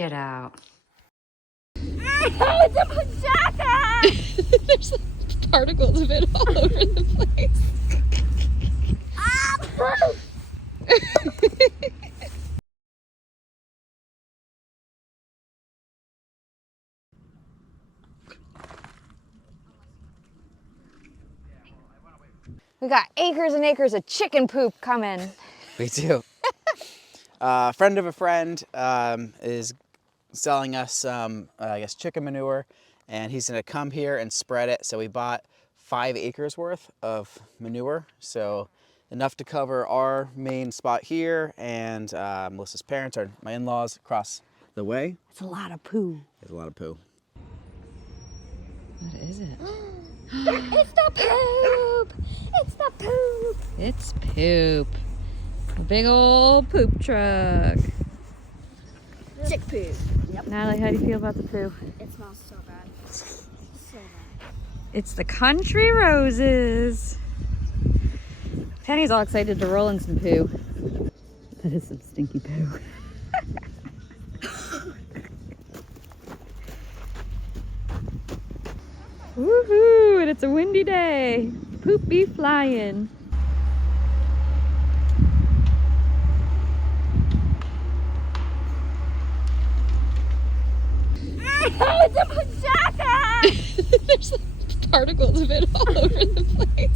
Get out. It's a pajaka! There's particles of it all over the place. We got acres and acres of chicken poop coming. We do. A friend of a friend is selling us some, I guess, chicken manure, and he's gonna come here and spread it. So we bought 5 acres worth of manure, so enough to cover our main spot here and Melissa's parents, or my in-laws, across the way. It's a lot of poo. There's a lot of poo. What is it? It's the poop! It's the poop! It's poop. A big old poop truck. Chick poop. Yep. Natalie, how do you feel about the poo? It smells so bad. So bad. It's the country roses. Penny's all excited to roll in some poo. That is some stinky poo. Woohoo! And it's a windy day. Poop be flying. It's a pajaka! There's particles of it all over the place.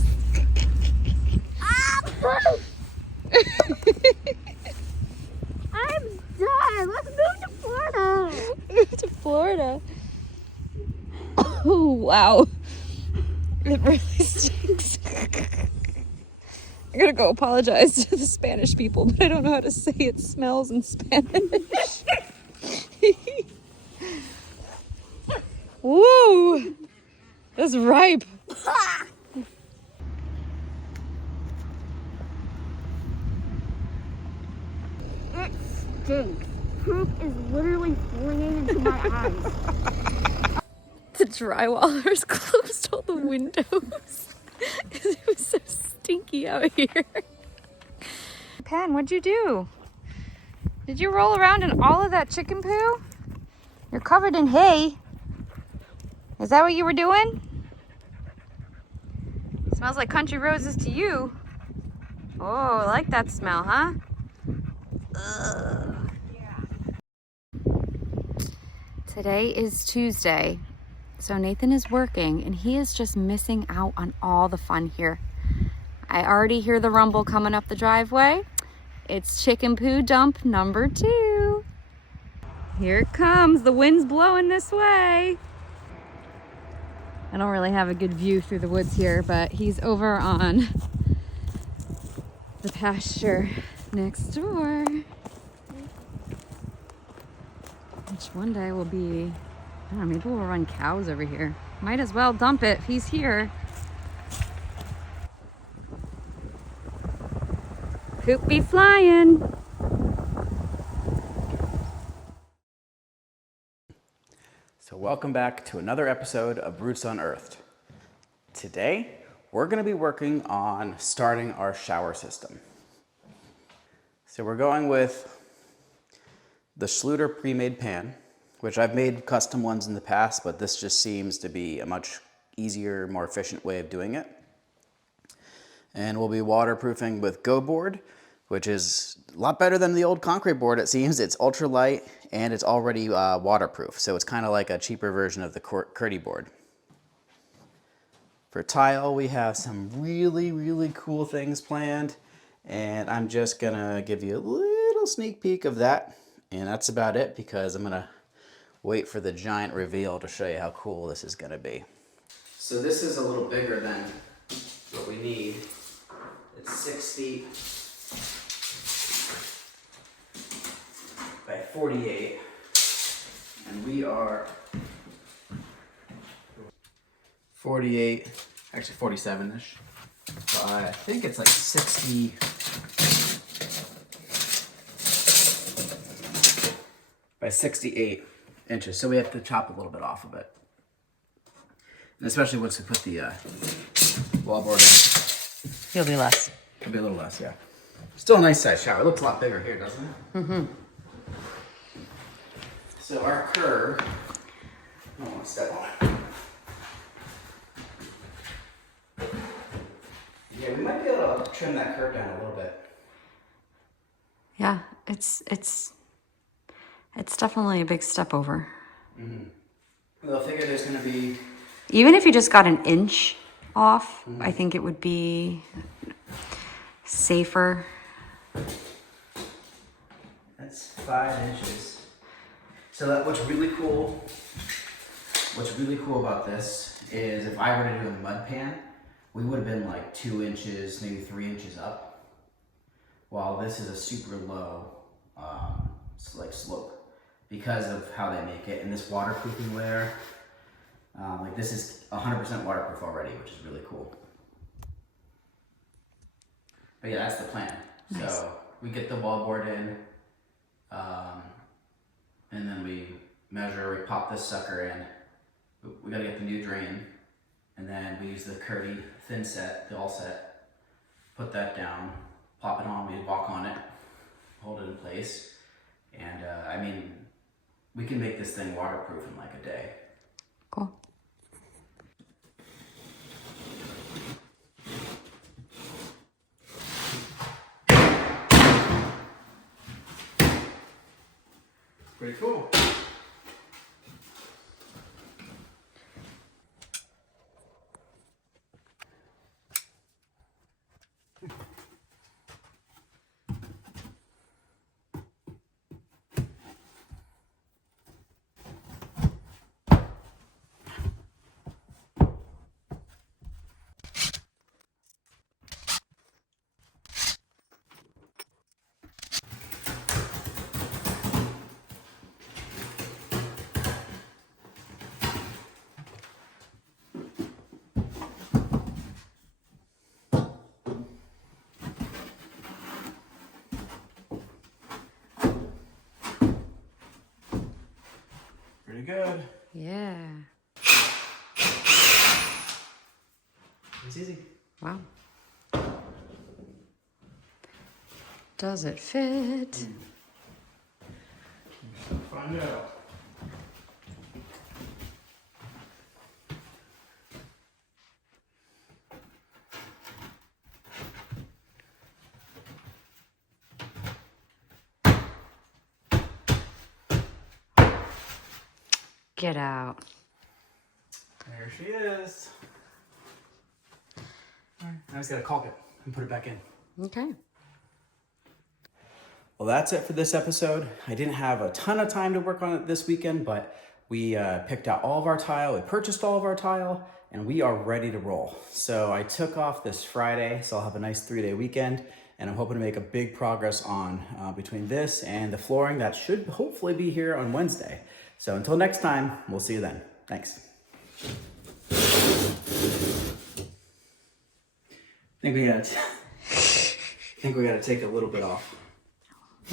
I'm done. Let's move to Florida. To Florida. Oh, wow. It really stinks. I gotta go apologize to the Spanish people, but I don't know how to say it smells in Spanish. Woo! That's ripe. It stinks. Poop is literally flinging into my eyes. The drywallers closed all the windows because it was so stinky out here. Pen, what'd you do? Did you roll around in all of that chicken poo? You're covered in hay. Is that what you were doing? Smells like country roses to you. Oh, I like that smell, huh? Ugh. Today is Tuesday, so Nathan is working and he is just missing out on all the fun here. I already hear the rumble coming up the driveway. It's chicken poo dump number 2. Here it comes. The wind's blowing this way. I don't really have a good view through the woods here, but he's over on the pasture next door, which one day will be, I don't know, maybe we'll run cows over here. Might as well dump it if he's here. Poop be flying. So welcome back to another episode of Roots Unearthed. Today, we're gonna be working on starting our shower system. So we're going with the Schluter pre-made pan, which I've made custom ones in the past, but this just seems to be a much easier, more efficient way of doing it. And we'll be waterproofing with Goboard, which is a lot better than the old concrete board, it seems. It's ultra light and it's already waterproof, so it's kind of like a cheaper version of the Kerdi board. For tile, we have some really, really cool things planned, and I'm just gonna give you a little sneak peek of that, and that's about it because I'm gonna wait for the giant reveal to show you how cool this is gonna be. So this is a little bigger than what we need. It's 6 feet by 48, and we are 48, actually 47-ish. I think it's like 60 by 68 inches, so we have to chop a little bit off of it. And especially once we put the wallboard in. You'll be less. It'll be a little less, yeah. Still a nice size shower. It looks a lot bigger here, doesn't it? Mm-hmm. So our curb, I don't want to step on it. Yeah, we might be able to trim that curb down a little bit. Yeah, it's definitely a big step over. Well, I figure there's going to be... Even if you just got an inch off, I think it would be safer. That's 5 inches. So what's really cool about this is if I were to do a mud pan, we would have been like 2 inches, maybe 3 inches up. While this is a super low slope because of how they make it. And this waterproofing layer, like this is 100% waterproof already, which is really cool. But yeah, that's the plan. Nice. So we get the wallboard in, and then we measure, we pop this sucker in. We gotta get the new drain, and then we use the Kerdi thin set, the all set, put that down, pop it on, we walk on it, hold it in place. And I mean, we can make this thing waterproof in like a day. Cool. Pretty cool. Pretty good. Yeah. It's easy. Wow. Does it fit? Find out. Get out. There she is. All right, now I just gotta caulk it and put it back in. Okay. Well, that's it for this episode. I didn't have a ton of time to work on it this weekend, but we picked out all of our tile, we purchased all of our tile, and we are ready to roll. So I took off this Friday, so I'll have a nice 3-day weekend, and I'm hoping to make a big progress on between this and the flooring that should hopefully be here on Wednesday. So until next time, we'll see you then. Thanks. I think we gotta take a little bit off.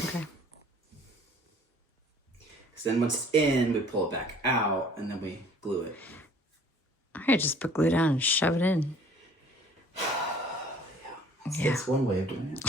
Okay. Because then once it's in, we pull it back out and then we glue it. I just put glue down and shove it in. That's one way of doing it.